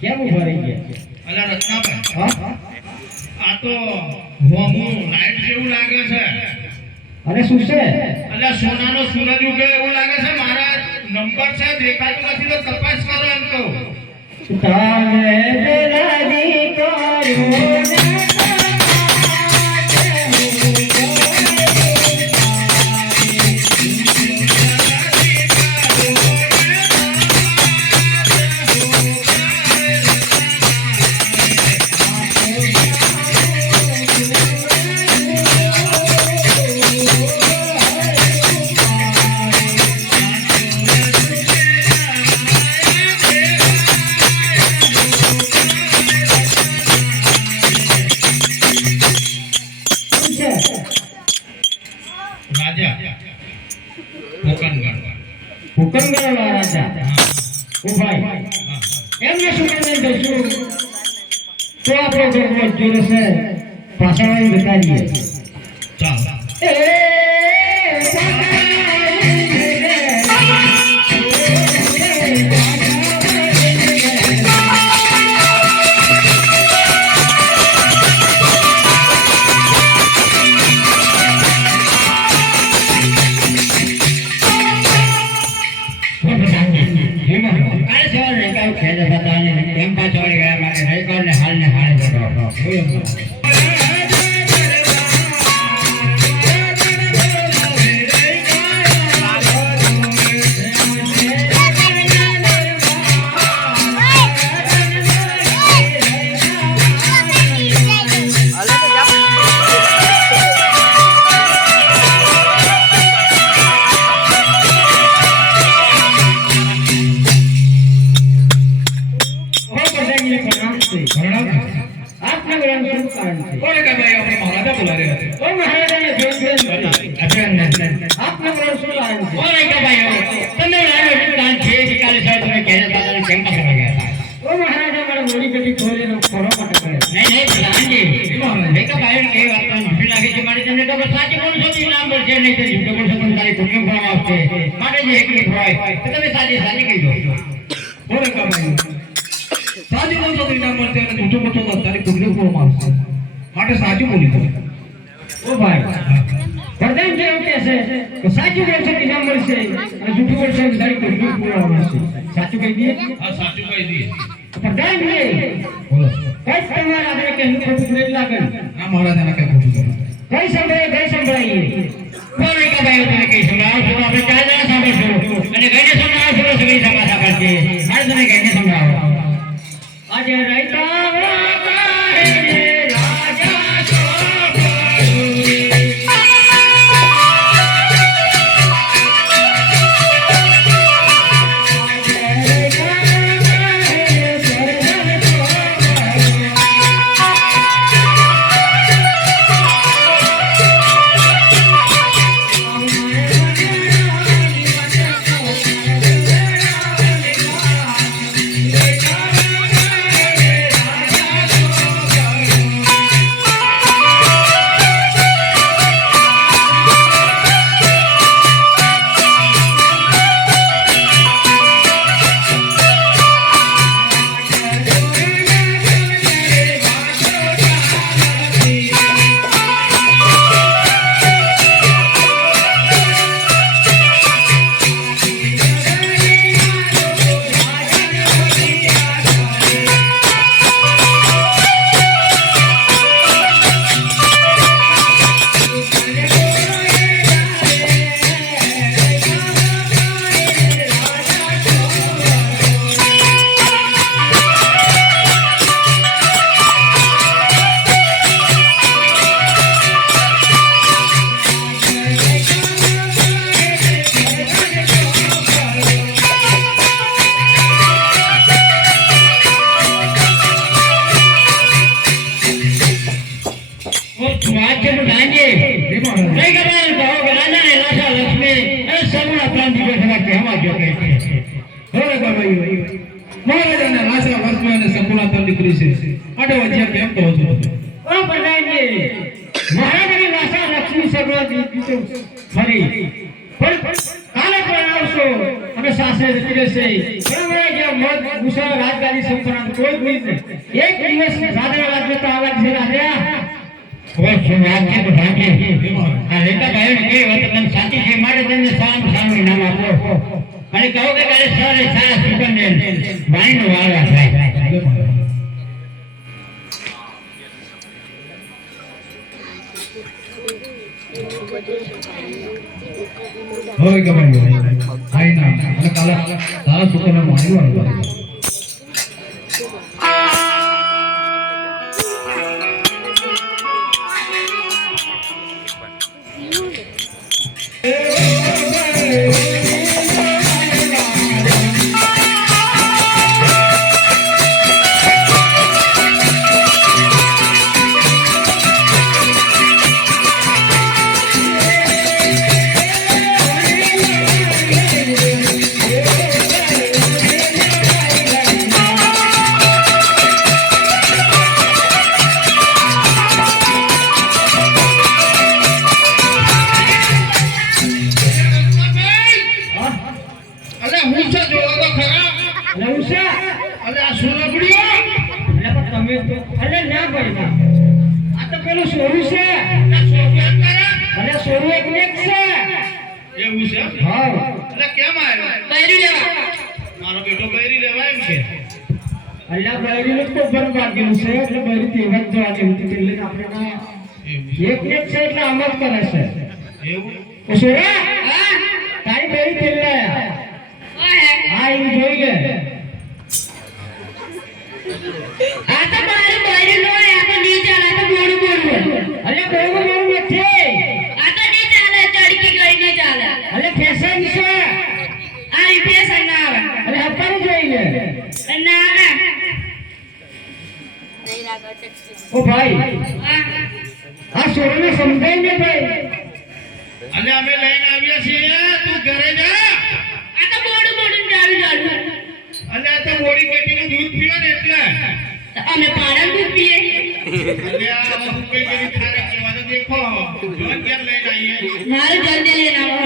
કેમ ઉભા રહી ગયા? અલા રત્નાભાઈ, હા આ તો હોમું લાઈટ જેવું લાગે છે. અને શું છે? અલા સોનાનો સૂરજ ઉગે એવું લાગે છે. મારા નંબર છે, દેખાતું નથી તો તપાસ કરો એમ કહું. તારે લાગી કરો હુકમગઢ રાજા. ઓ ભાઈ, એમને શું કરીને દઈશું તો આપણો ભગવત જોડે છે પાછળ બતાવીએ. ચાલ સાચું બોલી દો. ઓ ભાઈ, પ્રધાન જે એવું કહે છે કે સાચું બોલશે ઇનામ મળશે અને જૂઠું બોલશે તારી કુટુંબ પૂરા મળશે. સાચું કહી દઈએ? હા, સાચું કહી દઈએ. પ્રધાન જે કઈ તમારે આપણે કહેલું ખોટું નહીં લાગે. હા મહારાજ, આને કઈ ખોટું બોલો. કઈ સંભળાઈએ કોને કે ભાઈ તમે કઈ સંભળાવો છો? આપણે ચાર જણા સાંભળશો અને કઈને સંભળાવો છો સગળી સમાસા કરશે. મારે તમે કઈને સંભળાવો. આજે રાયતા જો કહે છે હવે બાબાઈ મહારાજાના રાજા વર્ષમાં અને સંપૂર્ણ દીકરી છે આટો વચ્ચે કેમ કહો છો ઓ પ્રધાનજી મહારાજાની ભાષા લક્ષ્મી સર્વ દીધું ફરી પણ કાલે પણ આવશો અને સાસરે જતી રહેશે બરાબર કે મત મુસા રાજગાદી સંપન્ન કોઈ જ નહીં એક દિવસ રાજા રાજ્ય તો આવા છે રાજા ઓ શું વાત છે પ્રધાનજી આ રેતા ભાઈ કે વાત તને સાચી છે માટે તમને સારું નામ આપો અને કહો કે કાલે સરે સારા સુગંધ વાણીનો વાળવા થાય હવે ગમાઈ આઈ ના અને કાલા તારા સુકરનો માર્યો અલે હું છે જોવો તો ખરા લવસા અલે આ સુરબડીઓ એટલે પણ તમે તો અલે ના ભાઈ આ તો પેલું સોરું છે આ સોફિયા કરે અલે સોરું એક ને એક છે એવું છે હા અલે કેમ આવ્યો બૈરી લેવા મારો બેટો બૈરી લેવા એમ છે અલ્લા બૈરી નું તો બરાબર ગયું છે એટલે બૈરી તે વાત જવાની હતી એટલે આપણે ના એવું એક ને એક છે એટલે અમર કરે છે એવું ઓ સોરા તારી બૈરી તેલ લાયા હા એ જોઈ લે આ તો મારી બૈરી નો આ તો ની ચાલે તો મોડું મોડું અલે બહુ નથી આ તો ની ચાલે ચડકી ગઈ ની ચાલે અલે ફેશન છે આ રીપેસ ના આવે અલે હપ્પાનું જોઈ લે ના ના ઓ ભાઈ આ સોરાને સમજાય ને ભાઈ અલે અમે લઈને આવ્યા છીએ તું ઘરે જા આ તો મોડું મોડું ચાલુ ચાલુ અલે આ તો મોડી બેટીનું દૂધ પીવે ને એટલે અમે પાડા દૂધ પીએ અલે આ હું કઈ કરી ખારે કેવા તો દેખો જોન કેમ લઈને આવીએ મારે જલ્દી લઈને આવો